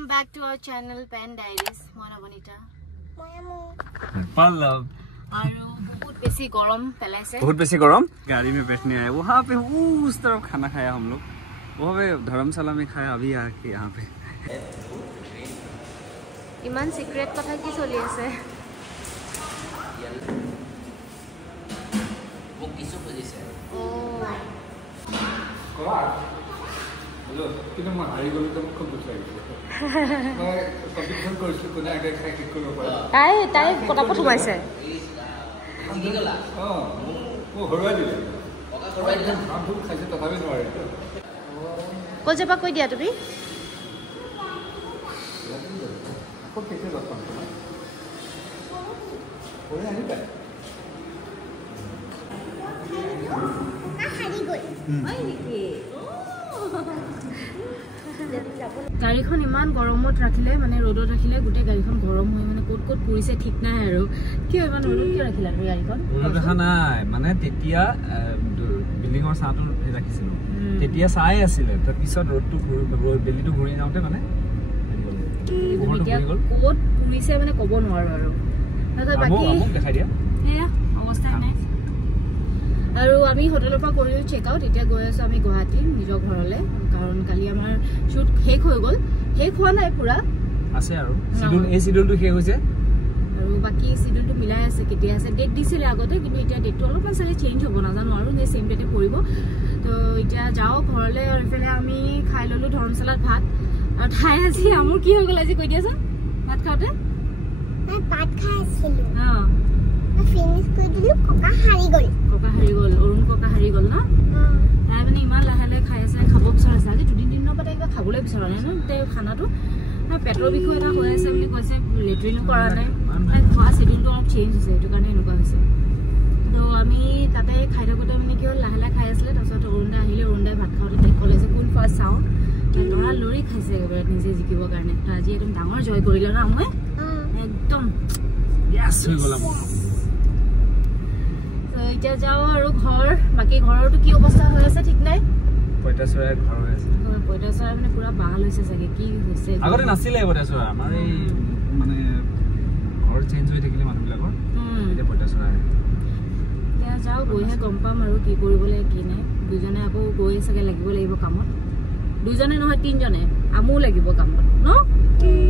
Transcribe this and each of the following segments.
Welcome back to our channel Pen Diaries. Mona Bonita. Pallav. आरो बहुत बेसी गरम फैलाइसे बहुत बेसी गरम गाड़ी में बैठने आए वहाँ पे उस तरफ खाना खाया हम लोग वहाँ पे धर्मशाला में खाया अभी आके यहाँ पे इमान सीक्रेट कथा की चली আছে वो किसो खोजिছে ओ करा हेलो किन म हारि गलो त मुख बुझ लाग्यो মই कम्पिटिसन কৰিছো কোনে আগে খাই ঠিক কৰিব পাৰে তাই পটাপট সোমাইছে গিগলা ও হৰৱাই দিলে ওকা হৰৱাই দিলে নাম ভুল খাইছে তথাপি নোৱাৰে কই যাবা কই দিয়া তুমি খুব কেটে লক্ষণ ওৰে আনি পায় হাৰি গল হয় নেকি গাড়ীখন ইমান গৰমত ৰাখিলে মানে ৰ'দত ৰাখিলে গোটে গাড়ীখন গৰম হৈ মানে কোট কোট পুৰিছে ঠিক নাই আৰু কি ইমান ৰ'দত কি ৰাখিলা তুমি গাড়ীখন ৰ'দ দেখা নাই মানে তেতিয়া বিল্ডিঙৰ ছাটো ৰাখিছিল তেতিয়া চাই আছিল তাৰ পিছত ৰ'দটো বেলিটো ঘূৰি যাওঁতে মানে কোট পুৰিছে মানে ক'ব নোৱাৰো আৰু বাকি দেখাই দিয়া এয়া অৱস্থা নাই আৰু আমি হোটেলৰ পৰা কৰিও চেক আউট এতিয়া গৈ আছো আমি গুৱাহাটী নিজৰ ঘৰলৈ কাৰণ কালি আমাৰ শুট শেষ হৈ গ'ল শেষ হোৱা নাই পুৰা আছে আৰু শিডিউলটো শেষ হৈছে আৰু বাকি শিডিউলটো মিলাই আছে কেতিয়া আছে ডেট দিছিলে আগতে কিন্তু এতিয়া ডেটটো অলপমান চাগে চেঞ্জ হ'ব নাজানো আৰু নে সেম ডেটে পৰিব তো এতিয়া যাও ঘৰলৈ আৰু ইফালে আমি খাই ললো ধৰ্মশালাত ভাত আৰু ঠাই আজি আমাৰ কি হৈ গ'ল আজি কৈ দিয়াচোন ভাত খাওঁতে ভাত খাই আছিলো ফিনিশ কৰি দিলো ককা হাৰি গ'ল অৰুণ ককা হাৰি গ'ল না তাই মানে ইমান লাহে লাহে খাই আছে খাব বিচাৰিছে আজি দুদিন দিনৰ পৰা কিবা খাবলৈ বিচৰা নাই ন তেওঁ খানাটো পেটৰ বিষয় এটা হৈ আছে বুলি কৈছে লেট্ৰিনো কৰা নাই তাই খোৱা শিডিউলটো অলপ চেঞ্জ হৈছে সেইটো কাৰণে এনেকুৱা হৈছে তো আমি তাতে খাই থাকোঁতে মানে কি হ'ল লাহে লাহে খাই আছিলে তাৰপিছত অৰুণদাই আহিলে অৰুণদাই ভাত খাওঁতে তাইক ক'লে যে কোন ফাৰ্ষ্ট চাওঁ তাই লৰা লৰি খাইছে একেবাৰে নিজে জিকিবৰ কাৰণে তো আজি একদম ডাঙৰ জয় কৰিলে না মই একদম ইয়াছ হৈ গ'ল এতিয়া যাও আৰু ঘৰ বাকি ঘৰটো কি অৱস্থা হৈ আছে ঠিক নাই পইতাচৰাই ঘৰ হৈ আছে পইতাচৰাই মানে পুৰা বাল হৈছে চাগে কি হৈছে আগতে নাছিলে পইতাচৰাই আমাৰ এই মানে ঘৰ চেঞ্জ হৈ থাকিলে মানুহবিলাকৰ এতিয়া পইতাচৰাই এতিয়া যাও গৈহে গম পাম আৰু কি কৰিবলৈ কি নাই দুজনে আকৌ গৈ চাগে লাগিব লাগিব কামত দুজনে নহয় তিনজনে আমো লাগিব কামত ন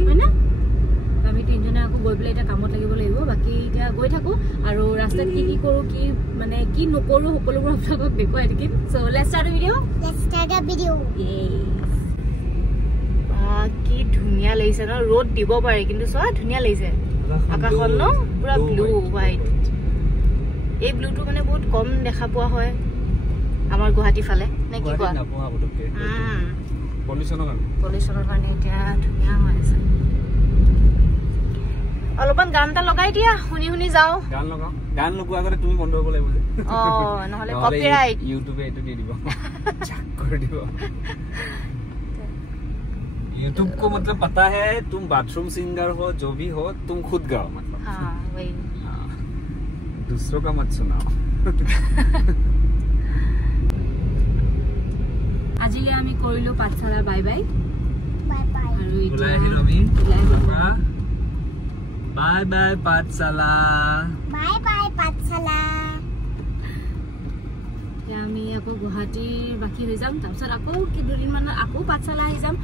হয়নে আমি তিনজনে আকৌ গৈ পেলাই এতিয়া কামত লাগিব লাগিব বাকি এতিয়া গৈ থাকো আৰু ৰাস্তাত কি কি কৰো কি মানে কি নকৰো সকলোবোৰ আপোনালোকক দেখুৱাই থাকিম so let's start the video কি ধুনীয়া লাগিছে ন ৰ'দ দিব পাৰে কিন্তু চোৱা ধুনীয়া লাগিছে আকাশখন ন পুৰা ব্লু হোৱাইট এই ব্লুটো মানে বহুত কম দেখা পোৱা হয় আমাৰ গুৱাহাটী ফালে নে কি কোৱা পলিউশ্যনৰ কাৰণে এতিয়া ধুনীয়া হৈ আছে অলপমান গান এটা লগাই দিয়া শুনি শুনি যাও গান লগোৱা আগতে তুমি বন্ধ কৰিব লাগিব যে নহলে কপিৰাইট ইউটিউবে এটো দি দিব চাক কৰি দিব यूट्यूब को मतलब पता है तुम बाथरूम सिंगर हो जो भी हो तुम खुद गाओ मतलब हां वही दूसरों का मत सुनाओ আজিলে আমি কৰিলো পাঠশালা বাই বাই আৰু ওলাই আহিলো আমি বাই বাই পাঠশালা আমি আকৌ গুৱাহাটীৰ বাকী হৈ যাম তাৰপিছত আকৌ দুদিনমান আকৌ পাঠশালা আহি যাম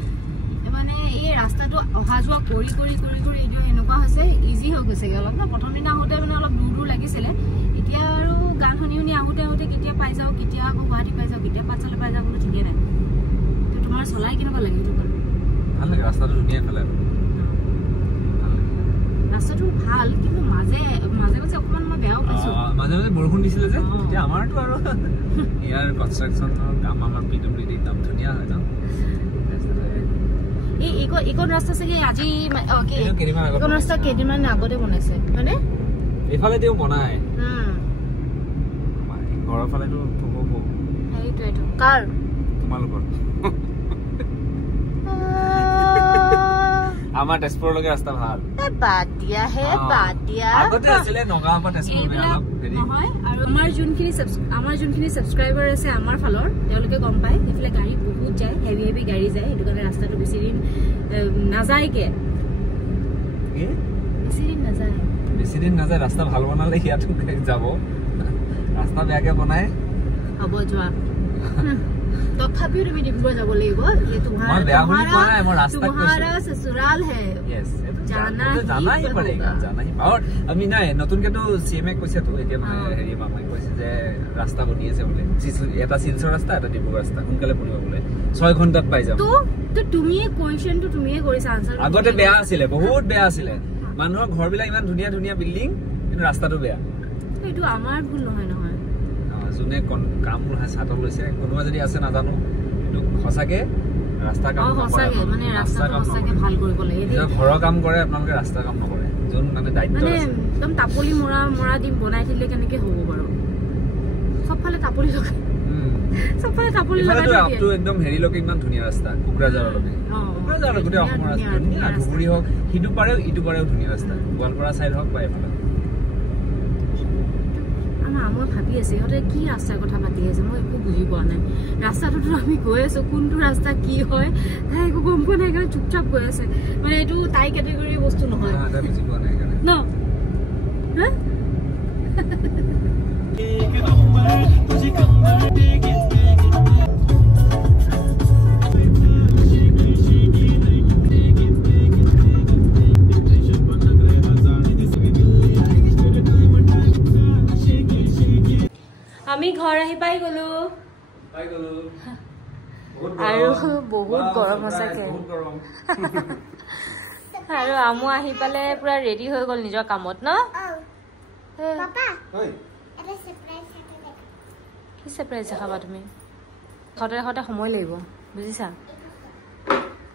মানে এই ৰাস্তাটো অহা যোৱা কৰি কৰি কৰি কৰি এইটো এনেকুৱা হৈছে ইজি হৈ গৈছেগে অলপ না প্ৰথম দিনা আহোঁতে মানে অলপ দূৰ দূৰ লাগিছিলে এতিয়া আৰু গান শুনি শুনি আহোঁতে আহোঁতে কেতিয়া পাই যাওঁ কেতিয়া আকৌ গুৱাহাটী পাই যাওঁ কেতিয়া পাঠশালা পাই যাওঁ কোনো ঠিকেই নাই তো তোমাৰ চলাই কেনেকুৱা লাগে এইটো ভাল লাগে ৰাস্তাটো ধুনীয়া ফালে ৰাস্তাটো ভাল কিন্তু মাজে মাজে মাজে অকমান মই বেয়াও পাইছো মাজে মাজে বৰষুণ দিছিলে যে এতিয়া আমাৰতো আৰু ইয়াৰ কনষ্ট্ৰাকশ্যনৰ কাম আমাৰ পিডব্লিউডি একদম ধুনীয়া হয় ন এইকণ ৰাস্তা চাগে আজি এইকণ ৰাস্তা কেইদিনমান আগতে বনাইছে হয়নে এইফালে তেওঁ বনাই ঘৰৰ ফালেতো হ'ব সেইটোৱেইটো কাৰ তোমালোকৰ আমাৰ তেজপুৰলৈকে ৰাস্তা ভাল বাদ দিয়া হে বাদ দিয়া আগতে আছিলে নগাঁৱৰ পৰা তেজপুৰলৈ অলপ হেৰি নহয় আৰু আমাৰ যোনখিনি সাবস্ক্ৰাইবাৰ আছে আমাৰ ফালৰ তেওঁলোকে গম পায় এফালে গাড়ী বহুত যায় হেভি গাড়ী যায় সেইটো কাৰণে ৰাস্তাটো বেছি দিন নাযায়কে বেছি দিন নাযায় ৰাস্তা ভাল বনালে ইয়াতো যাব ৰাস্তা বেয়াকে বনাই হ'ব যোৱা তথাপিও তুমি ডিব্ৰুগড় যাব লাগিব যে তোমাৰা ससुराल है জানা হি পড়েগা और আমি নাই নতুনকেতো সিএমএ কৈছে তো এতিয়া মানে হেৰি মামাই কৈছে যে ৰাস্তা বনি আছে বলে এটা শিলচৰ ৰাস্তা এটা ডিব্ৰুগড় ৰাস্তা সোনকালে বনিব বলে 6 ঘণ্টাত পাই যাব তো তুমিয়ে কোৱেশ্চনটো তুমিয়ে কৰিছা আনসাৰ আগতে বেয়া আছিল বহুত বেয়া আছিল মানুহৰ ঘৰবিলাক ইমান ধুনিয়া ধুনিয়া বিল্ডিং কিন্তু ৰাস্তাটো বেয়া এইটো আমাৰ ভুল নহয় যোনে কাম হাতত লৈছে কোনোবা যদি আছে নাজানো কিন্তু সঁচাকে ৰাস্তা কাম সঁচাকে মানে ৰাস্তা সঁচাকে ভাল কৰিব লাগে ঘৰৰ কাম কৰে আপোনালোকে ৰাস্তা কাম নকৰে যোন মানে দায়িত্ব আছে একদম তাপলি মৰা দিম বনাই দিলে কেনেকে হ'ব বাৰু সবফালে তাপলি লগাই সবফালে তাপলি লগাই আপটো একদম হেৰিলৈকে ইমান ধুনীয়া ৰাস্তা কুকৰাঝাৰলৈকে গোটেই অসমৰ ৰাস্তা ধুনীয়া ধুবুৰী হওক সিটো পাৰেও ইটো পাৰেও ধুনীয়া ৰাস্তা গোৱালপাৰা চাইড হওক বা এইফালে মই ভাবি আছো ইহঁতে কি ৰাস্তাৰ কথা পাতি আছে মই একো বুজি পোৱা নাই ৰাস্তাটোতো আমি গৈ আছো কোনটো ৰাস্তা কি হয় তাই একো গম পোৱা নাই কাৰণে চুপচাপ গৈ আছে মানে এইটো তাই কেটেগৰীৰ বস্তু নহয় ন আমি ঘৰ আহি পাই গলো আৰু বহুত গৰম সঁচাকে আৰু আমো আহি পালে পুৰা ৰেডি হৈ গল নিজৰ কামত ন কি সাৰপ্ৰাইজ দেখাবা তুমি সদায় সময় লাগিব বুজিছা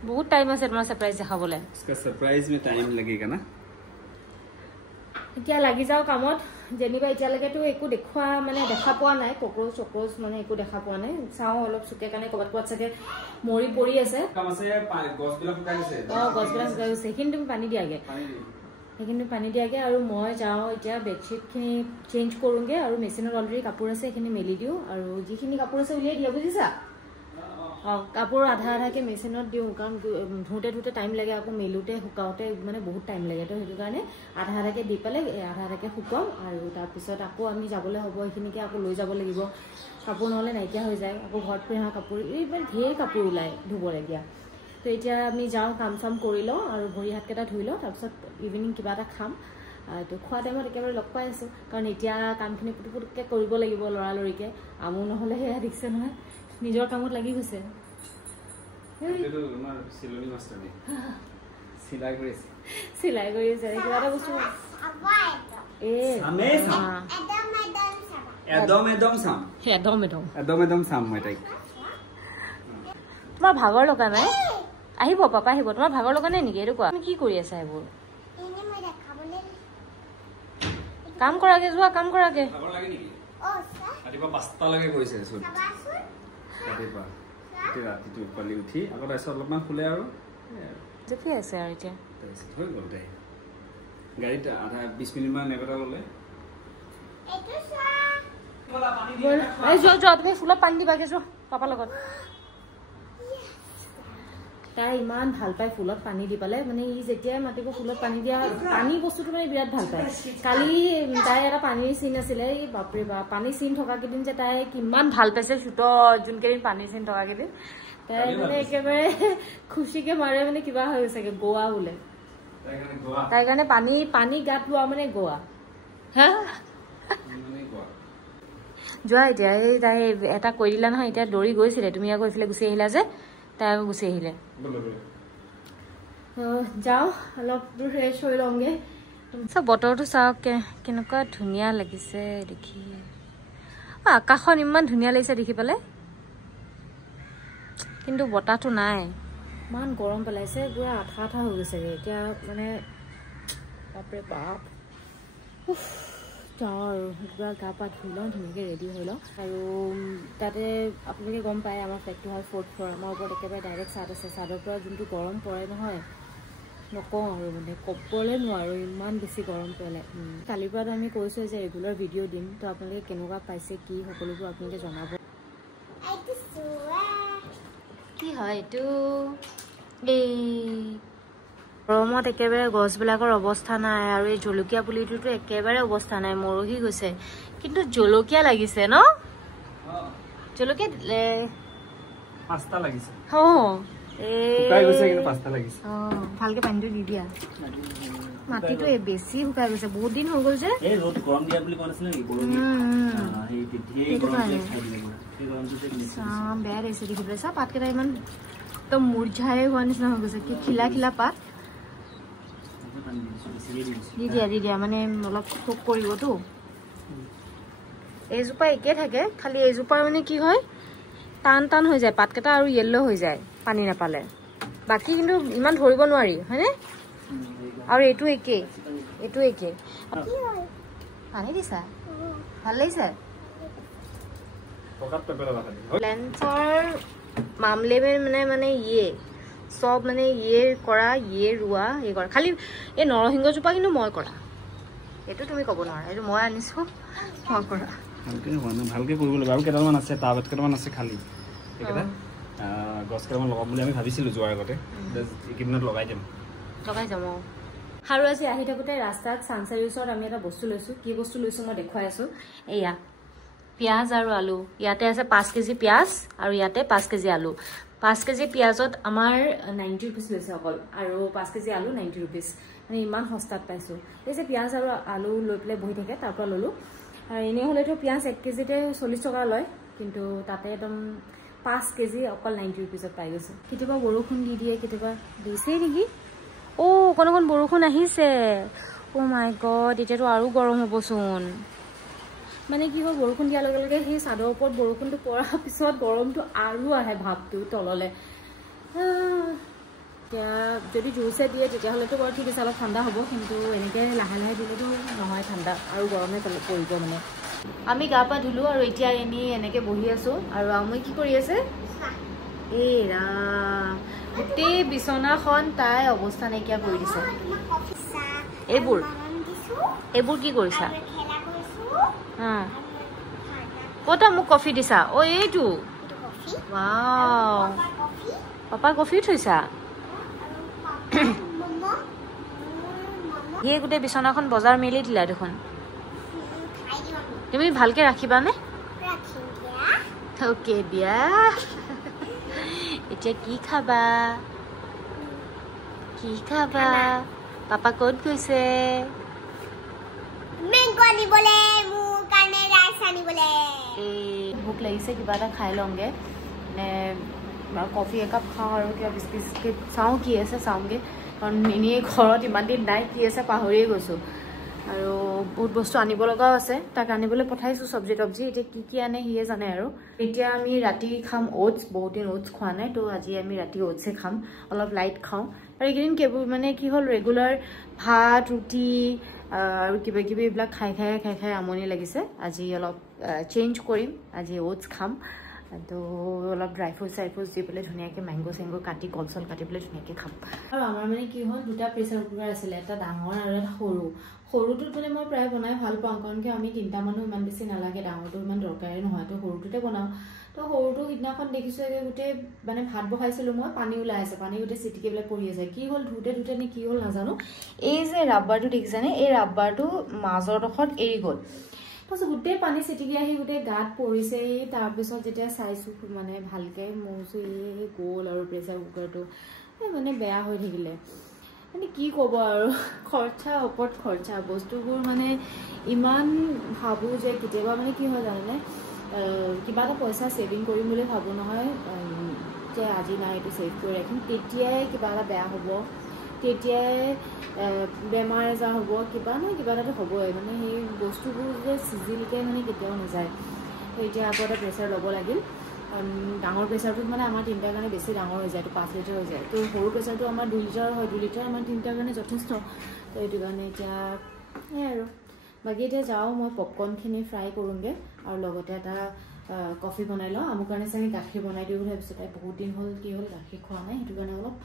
বহুত টাইম আছে তোমাৰ সাৰপ্ৰাইজ দেখাবলে সাৰপ্ৰাইজ মে টাইম লাগেগা না এতিয়া লাগি যাও কামত যেনিবা এতিয়ালৈকেতো একো দেখা পোৱা নাই কক্ৰচ মানে একো দেখা পোৱা নাই চাও অলপ চুকে কাৰণে ক'বাত চাগে মৰি পৰি আছে গছবিলাক শুকাই গৈছে গছবিলাক শুকাই গৈছে সেইখিনি তুমি পানী দিয়াগে আৰু মই যাওঁ এতিয়া বেডশ্বীটখিনি চেঞ্জ কৰোঁগে আৰু মেচিনত অলৰেডি কাপোৰ আছে সেইখিনি মেলি দিওঁ আৰু যিখিনি কাপোৰ আছে উলিয়াই দিয়া বুজিছা কাপোৰ আধাকে মেচিনত দিওঁ কাৰণ ধুওঁতে টাইম লাগে আকৌ মেলোতে শুকাওঁতে মানে বহুত টাইম লাগে তো সেইটো কাৰণে আধাকে দি পেলাই আধাকে শুকাম আৰু তাৰপিছত আকৌ আমি যাবলৈ হ'ব এইখিনিকে আকৌ লৈ যাব লাগিব কাপোৰ নহ'লে নাইকিয়া হৈ যায় আকৌ ঘৰত পিন্ধা কাপোৰ এইবাৰ ঢেৰ কাপোৰ ওলায় ধুবলগীয়া তো এতিয়া আমি যাওঁ কাম চাম কৰি লওঁ আৰু ভৰি হাতকেইটা ধুই লওঁ তাৰপিছত ইভিনিং কিবা এটা খাম তো খোৱা টাইমত একেবাৰে লগ পাই আছোঁ কাৰণ এতিয়া কামখিনি পুটুপুটুকৈ কৰিব লাগিব লৰালৰিকৈ আমো নহ'লে সেয়া দেখিছে নহয় নিজৰ কামত লাগি গৈছে চিলাই কৰি আছে কিবা এটা বস্তু তোমাৰ ভাগৰ লগা নাই আহিব পাপা আহিব তোমাৰ ভাগৰ লগা নাই নেকি এইটো কোৱা তুমি কি কৰি আছা এইবোৰ কাম কৰাগে যোৱা কাম কৰাগে ৰাতিটো পালি উঠি আকৌ তাৰপিছত অলপমান শুলে আৰু জপি আছে আৰু এতিয়া হৈ গ'ল তাই গাড়ীত আধা 20 মিনিটমান নেগটা ল'লে যোৱা তুমি ফুলত পানী দিবাগে যোৱা পাপাৰ লগত তাই ইমান ভাল পায় ফুলত পানী দি পালে মানে ই যেতিয়াই মাতিব ফুলত পানী দিয়া পানী বস্তুটো মানে বিৰাট ভাল পায় কালি তাই এটা পানীৰ চিন আছিলে এই বাপৰে বাপ পানীৰ চিন থকা কেইদিন যে তাই কিমান ভাল পাইছে চুটত যোনকেইদিন পানীৰ চিন থকা কেইদিন তাই মানে একেবাৰে খুচিকে মাৰে মানে কিবা হৈ গৈছেগে গোৱা বোলে তাইৰ কাৰণে পানী গাত লোৱা মানে গোৱা হা যোৱা এতিয়া এই তাই এটা কৈ দিলা নহয় এতিয়া দৌৰি গৈছিলে তুমি আকৌ এইফালে গুচি আহিলা যে তাই আকৌ গুচি আহিলে যাওঁ অলপ দূৰ ফ্ৰেছ হৈ লওঁগে চব বতৰটো চাওক কেনেকুৱা ধুনীয়া লাগিছে দেখি আকাশখন ইমান ধুনীয়া লাগিছে দেখি পেলাই কিন্তু বতাহটো নাই ইমান গৰম পেলাইছে পুৰা আঠা হৈ গৈছেগে এতিয়া মানে বাপৰে বাপ যাওঁ আৰু পুৰা গা পা ধুই লওঁ ধুনীয়াকৈ ৰেডি হৈ লওঁ আৰু তাতে আপোনালোকে গম পায় আমাৰ ফ্লেটটো হয় 4th ফ্ল'ৰ আমাৰ ওপৰত একেবাৰে ডাইৰেক্ট চাদ আছে চাদৰ পৰা যোনটো গৰম পৰে নহয় নকওঁ আৰু মানে ক'বলৈ নোৱাৰোঁ ইমান বেছি গৰম পেলাই কালিৰ পৰা আমি কৈছোঁ যে ৰেগুলাৰ ভিডিঅ' দিম তো আপোনালোকে কেনেকুৱা পাইছে কি সকলোবোৰ আপোনালোকে জনাব কি হয় এইটো এই গৰমত একেবাৰে গছবিলাকৰ অৱস্থা নাই আৰু এই জলকীয়া পুলিটোতো একেবাৰে অৱস্থা নাই মৰহি গৈছে কিন্তু জলকীয়া লাগিছে ন জলকীয়া 5টা লাগিছে শুকাই গৈছে কিন্তু 5টা লাগিছে ভালকে পানীটো দি দিয়া মাটিটো বেছি শুকাই গৈছে বহুত দিন হৈ গ'ল যে এই ৰ'দ গৰম দিয়া বুলি কোৱা নাছিলে নেকি বৰষুণ এই তেতিয়াই গৰম দিয়ে খাই দিলে সেই গৰমটোতে বেয়া লাগিছে দেখিবলৈ চা পাতকেইটা ইমান একদম মুৰঝাই হোৱা নিচিনা হৈ গৈছে কি খিলা খিলা পাত দি দিয়া মানে অলপ থোক কৰিবতো এইজোপা একে থাকে খালি এইজোপা মানে কি হয় টান টান হৈ যায় পাতকেইটা আৰু য়েল্লো হৈ যায় পানী নাপালে বাকী কিন্তু ইমান ধৰিব নোৱাৰি হয়নে আৰু এইটো একে পানী দিছা ভাল লাগিছে লেন্সৰ মামলে মানে ইয়ে সব মানে ইয়ে কৰা ইয়ে ৰোৱা ইয়ে কৰা খালি এই নৰসিংহজোপা কিন্তু মই কৰা এইটো তুমি ক'ব নোৱাৰা এইটো মই আনিছোঁ মই কৰা ভালকে কৰিব লাগিব আৰু কেইটামান আছে টাবত কেইটামান আছে খালি এইকেইটা গছ কেইটামান লগাম বুলি আমি ভাবিছিলোঁ যোৱাৰ আগতে এইকেইদিনত লগাই যাম আৰু আজি আহি থাকোঁতে ৰাস্তাত চানচাৰীৰ ওচৰত আমি এটা বস্তু লৈছোঁ কি বস্তু লৈছোঁ মই দেখুৱাই আছোঁ এয়া পিঁয়াজ আৰু আলু ইয়াতে আছে 5 কেজি পিঁয়াজ আৰু ইয়াতে 5 কেজি আলু 5 কেজি পিঁয়াজত আমাৰ 90 रुपीस লৈছে অকল আৰু 5 কেজি আলু 90 रुपीस মানে ইমান সস্তাত পাইছোঁ এই যে পিঁয়াজ আৰু আলু লৈ পেলাই বহি থাকে তাৰ পৰা ল'লোঁ আৰু এনেই হ'লেতো পিঁয়াজ 1 কেজিতে 40 টকা লয় কিন্তু তাতে একদম 5 কেজি অকল 90 रुपीसত পাই গৈছে কেতিয়াবা বৰষুণ দি দিয়ে কেতিয়াবা দিছেই নেকি অকণ বৰষুণ আহিছে মাই গড এতিয়াতো আৰু গৰম হ'বচোন মানে কি হয় বৰষুণ দিয়াৰ লগে লগে সেই চাদৰ ওপৰত বৰষুণটো পৰাৰ পিছত গৰমটো আৰু আহে ভাৱটো তললৈ এতিয়া যদি জোৰছে দিয়ে তেতিয়াহ'লেতো বাৰু ঠিক আছে অলপ ঠাণ্ডা হ'ব কিন্তু এনেকৈ লাহে লাহে দিলেতো নহয় ঠাণ্ডা আৰু গৰমে পৰিব মানে আমি গা পা ধুলোঁ আৰু এতিয়া এনেকৈ বহি আছোঁ আৰু আমি কি কৰি আছে এৰা গোটেই বিচনাখন তাই অৱস্থা নাইকিয়া কৰি দিছে এইবোৰ কি কৰিছা কটা মোক কফি দিছা এইটো ৱাও পাপা কফি থৈছা সেই গোটেই বিচনাখন বজাৰ মেলি দিলা দেখোন তুমি ভালকে ৰাখিবানে ওকে দিয়া এতিয়া কি খাবা পাপা ক'ত গৈছে ভোক লাগিছে কিবা এটা খাই লওঁগে মানে কফি একাপ খাওঁ আৰু কিবা বিস্কিট চাওঁ কি আছে চাওঁগে কাৰণ এনেই ঘৰত ইমান দিন নাই কি আছে পাহৰিয়ে গৈছোঁ আৰু বহুত বস্তু আনিব লগাও আছে তাক আনিবলৈ পঠাইছোঁ চব্জি তব্জি এতিয়া কি আনে সিয়ে জানে আৰু এতিয়া আমি ৰাতি খাম ওটছ বহুত দিন ওটছ খোৱা নাই তো আজি আমি ৰাতি ওটছে খাম অলপ লাইট খাওঁ আৰু এইকেইদিন কেৱল মানে কি হ'ল ৰেগুলাৰ ভাত ৰুটি আৰু কিবা কিবি এইবিলাক খাই আমনি লাগিছে আজি অলপ চেঞ্জ কৰিম আজি ওটছ খাম তো অলপ ড্ৰাই ফ্ৰুটছ দি পেলাই ধুনীয়াকৈ মেংগো চেংগো কাটি কল চল কাটি পেলাই ধুনীয়াকৈ খাম আৰু আমাৰ মানে কি হ'ল দুটা প্ৰেছাৰ কুকাৰ আছিলে এটা ডাঙৰ আৰু এটা সৰুটোত মানে মই প্ৰায় বনাই ভাল পাওঁ কাৰণ কি আমি 3টা মানুহ ইমান বেছি নালাগে ডাঙৰটো ইমান দৰকাৰী নহয় তো সৰুটোতে বনাওঁ তো সৰুটো সিদিনাখন দেখিছোঁ যে গোটেই মানে ভাত বহাইছিলোঁ মই পানী ওলাই আছে পানী গোটেই চিটিকি পেলাই পৰি আছে কি হ'ল ধুতে নে কি হ'ল নাজানো এই যে ৰাবাৰটো দেখিছানে এই ৰাবাৰটো মাজৰ ডোখৰত এৰি গ'ল তাৰপিছত গোটেই পানী চিটিকি আহি গোটেই গাত পৰিছে তাৰপিছত যেতিয়া চাইছোঁ মানে ভালকৈ মৌচো এই গ'ল আৰু প্ৰেছাৰ কুকাৰটো মানে বেয়া হৈ থাকিলে মানে কি ক'ব আৰু খৰচা ওপৰত খৰচা বস্তুবোৰ মানে ইমান ভাবোঁ যে কেতিয়াবা মানে কি হয় জানেনে কিবা এটা পইচা ছেভিং কৰিম বুলি ভাবোঁ নহয় যে আজি নাই এইটো ছেভ কৰি ৰাখিম তেতিয়াই কিবা এটা বেয়া হ'ব তেতিয়াই বেমাৰ আজাৰ হ'ব কিবা নহয় কিবা এটাতো হ'বই মানে সেই বস্তুবোৰ যে চিজিলকৈ মানে কেতিয়াও নাযায় এতিয়া আকৌ এটা প্ৰেছাৰ ল'ব লাগিল ডাঙৰ প্ৰেছাৰটোত মানে আমাৰ 3টাৰ কাৰণে বেছি ডাঙৰ হৈ যায় তো 5 লিটাৰ হৈ যায় তো সৰু প্ৰেছাৰটো আমাৰ 2 লিটাৰ হয় 2 লিটাৰ আমাৰ 3টাৰ কাৰণে যথেষ্ট তো এইটো কাৰণে এতিয়া আৰু বাকী এতিয়া যাওঁ মই পপকৰ্নখিনি ফ্ৰাই কৰোঁগৈ আৰু লগতে এটা কফি বনাই লওঁ আমুৰ কাৰণে চাগে গাখীৰ বনাই দিওঁ বুলি ভাবিছোঁ তাই বহুত দিন হ'ল কি হ'ল গাখীৰ খোৱা নাই সেইটো কাৰণে অলপ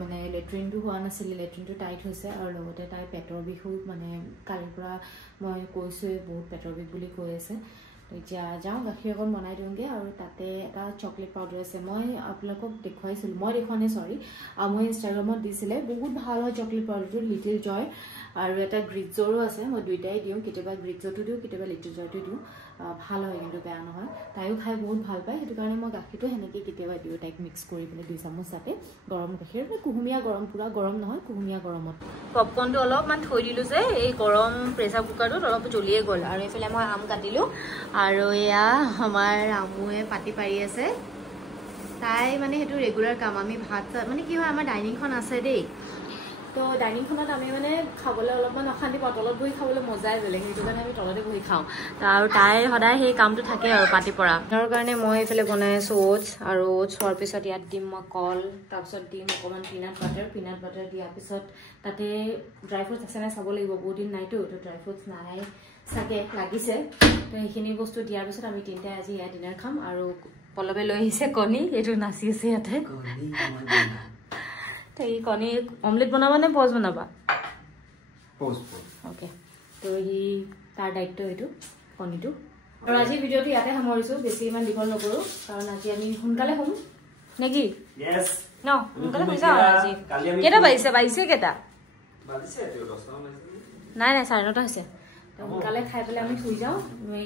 মানে লেট্ৰিনটো হোৱা নাছিলে লেট্ৰিনটো টাইট হৈছে আৰু লগতে তাই পেটৰ বিষো মানে কালিৰ পৰা মই কৈছোঁৱে বহুত পেটৰ বিষ বুলি কৈ আছে এতিয়া যাওঁ গাখীৰ অকণ বনাই দিওঁগৈ আৰু তাতে এটা চকলেট পাউডাৰ আছে মই আপোনালোকক দেখুৱাইছিলোঁ মই দেখুওৱা নাই চৰি মই ইনষ্টাগ্ৰামত দিছিলে বহুত ভাল হয় চকলেট পাউডাৰটো লিটিল জয় আৰু এটা গ্ৰিটজৰো আছে মই দুইটাই দিওঁ কেতিয়াবা গ্ৰিটজৰটো দিওঁ কেতিয়াবা লিটিল জয়টো দিওঁ ভাল হয় কিন্তু বেয়া নহয় তাইও খাই বহুত ভাল পায় সেইটো কাৰণে মই গাখীৰটো সেনেকৈ কেতিয়াবা দিওঁ তাইক মিক্স কৰি পেলাই 2 চামুচ তাতে গৰম গাখীৰ কুহুমীয়া গৰম পূৰা গৰম নহয় কুহুমীয়া গৰমত পপকৰ্ণটো অলপমান থৈ দিলোঁ যে এই গৰম প্ৰেছাৰ কুকাৰটোত অলপ জ্বলিয়ে গ'ল আৰু এইফালে মই আম কাটিলোঁ আৰু এয়া আমাৰ আমুৱে পাতি পাৰি আছে তাই মানে সেইটো ৰেগুলাৰ কাম আমি ভাত মানে কি হয় আমাৰ ডাইনিংখন আছে দেই তো ডাইনিংখনত আমি মানে খাবলৈ অলপমান অশান্তি পাওঁ তলত বহি খাবলৈ মজাই বেলেগ সেইটো কাৰণে আমি তলতে বহি খাওঁ আৰু তাইৰ সদায় সেই কামটো থাকে আৰু পাতি পৰা তাৰ কাৰণে মই এইফালে বনাই আছোঁ ওটছ আৰু ওটছ হোৱাৰ পিছত ইয়াত দিম মই কল তাৰপিছত দিম অকণমান পিনাট বাটাৰ দিয়াৰ পিছত তাতে ড্ৰাই ফ্ৰুটছ আছে নাই চাব লাগিব বহুত দিন নাইতো তো ড্ৰাই ফ্ৰুটছ নাই চাগে লাগিছে তো সেইখিনি বস্তু দিয়াৰ পিছত আমি তিনিটাই আজি ইয়াত ডিনাৰ খাম আৰু পলবে লৈ আহিছে কণী এইটো নাচি আছে ইয়াতে এই কণী অমলেট বনাবা নে পজ বনাবা পজ ওকে তো সি তাৰ দায়িত্ব এইটো কণীটো আৰু আজি ভিডিঅ'টো ইয়াতে সামৰিছোঁ বেছি ইমান দীঘল নকৰোঁ কাৰণ আজি আমি সোনকালে শুম নেকি ন সোনকালে শুই যাওঁ আজি কেইটা বাজিছে কেইটা নাই 9:30 হৈছে সোনকালে খাই পেলাই আমি শুই যাওঁ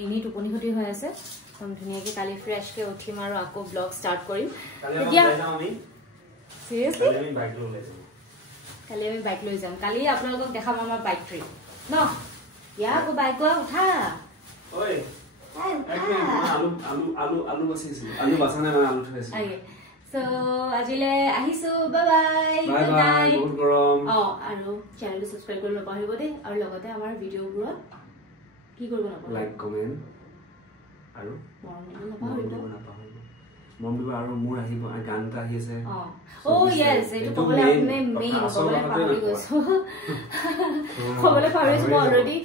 এনেই টোপনি ক্ষতি হৈ আছে ধুনীয়াকৈ কালি ফ্ৰেছকৈ উঠিম আৰু আকৌ ব্লগ ষ্টাৰ্ট কৰিম এতিয়া Seriously? কালি আমি বাইক লৈ যাম কালি আপোনালোকক দেখাম আমাৰ বাইক ট্ৰিপ ন ইয়াৰ আকৌ বাইক কোৱা উঠা আজিলৈ আহিছোঁ বাই বাই আৰু চেনেলটো ছাবস্ক্ৰাইব কৰিব নাপাহৰিব দেই আৰু লগতে আমাৰ ভিডিঅ'বোৰত কি কৰিব নাপাহৰিব লাইক কমেণ্ট আৰু মৰম দিব নাপাহৰিব মন দিব আৰু মোৰ আহিব গান এটা আহি আছে ও ইয়েস এইটো কবলে আপনি মেইন কবলে পাহৰি গৈছো কবলে পাহৰিছো অলৰেডি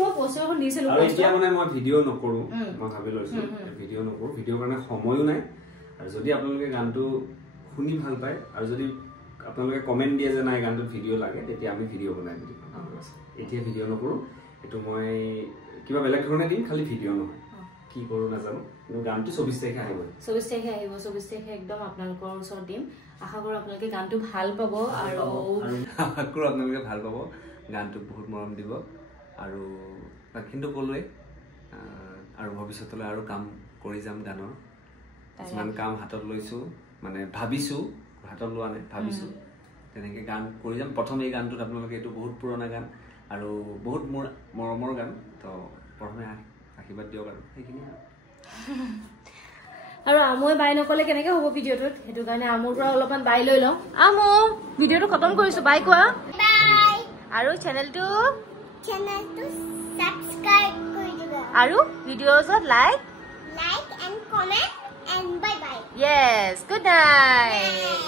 মই পোষ্ট এখন দিছিলো আৰু এতিয়া মানে মই ভিডিও নকৰো মই ভাবি লৈছো ভিডিও নকৰো ভিডিও কাৰণে সময়ও নাই আৰু যদি আপোনালোকে গানটো শুনি ভাল পায় আৰু যদি আপোনালোকে কমেন্ট দিয়ে যে নাই গানটো ভিডিও লাগে তেতিয়া আমি ভিডিও বনাই দিম এতিয়া ভিডিও নকৰো এটো মই কিবা বেলেগ ধৰণে দিম খালি ভিডিও নহয় কি কৰো না জানো গানটো 24 তাৰিখে আহিব 24 তাৰিখে একদম আপোনালোকৰ ওচৰত দিম আশা কৰো আপোনালোকে গানটো ভাল পাব আৰু আশা কৰো আপোনালোকে ভাল পাব গানটো বহুত মৰম দিব আৰু কিন্তু কলোৱে আৰু ভৱিষ্যতলৈ আৰু কাম কৰি যাম গানৰ কিছুমান কাম হাতত লৈছো মানে ভাবিছো হাতত লোৱা নাই ভাবিছো তেনেকে গান কৰি যাম প্ৰথম এই গানটোত আপোনালোকে এইটো বহুত পুৰণা গান আৰু বহুত মৰমৰ গান তো প্ৰথমে আশীৰ্বাদ দিয়ক আৰু সেইখিনি আৰু আমুৱে বাই নকলে কেনেকে হ'ব ভিডিঅ'টোত সেইটো কাৰণে আমুৰ পৰা অলপমান বাই লৈ লওঁ আমু ভিডিঅ'টো খতম কৰিছো বাই কোৱা বাই আৰু চেনেলটো সাবস্ক্ৰাইব কৰি দিবা আৰু ভিডিঅ'ছত like and comment and bye bye yes good night